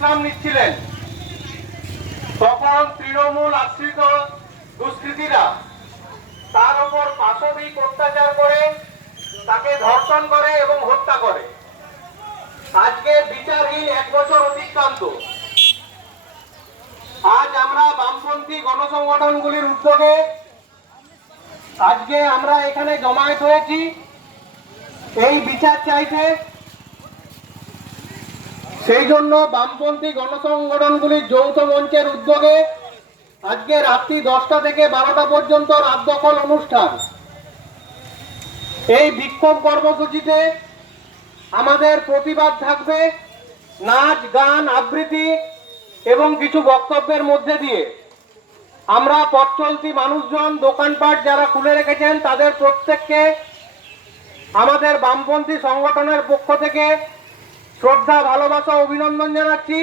বিশ্রাম নিচ্ছিলেন। তখন তৃণমূল আশ্রিত দুষ্কৃতীরা তার উপর পাশবিক অত্যাচার করে তাকে ধর্ষণ করে এবং হত্যা করে। আজকে বিচারহীন এক বছর অতিক্রান্ত। আজ আমরা বামপন্থী গণসংগঠনগুলির উদ্যোগে আজকে আমরা এখানে জমায়েত হয়েছি। এই বিচার চাইতে সেই জন্য বামপন্থী গণসংগঠনগুলির যৌথ মঞ্চের উদ্যোগে আজকে রাত্রি দশটা থেকে বারোটা পর্যন্ত রাত দখল অনুষ্ঠান। এই বিক্ষোভ কর্মসূচিতে আমাদের প্রতিবাদ থাকবে নাচ, গান, আবৃত্তি এবং কিছু বক্তব্যের মধ্যে দিয়ে। আমরা পথ চলতি মানুষজন, দোকানপাট যারা খুলে রেখেছেন, তাদের প্রত্যেককে আমাদের বামপন্থী সংগঠনের পক্ষ থেকে শ্রদ্ধা ভালোবাসা অভিনন্দন জানাচ্ছি।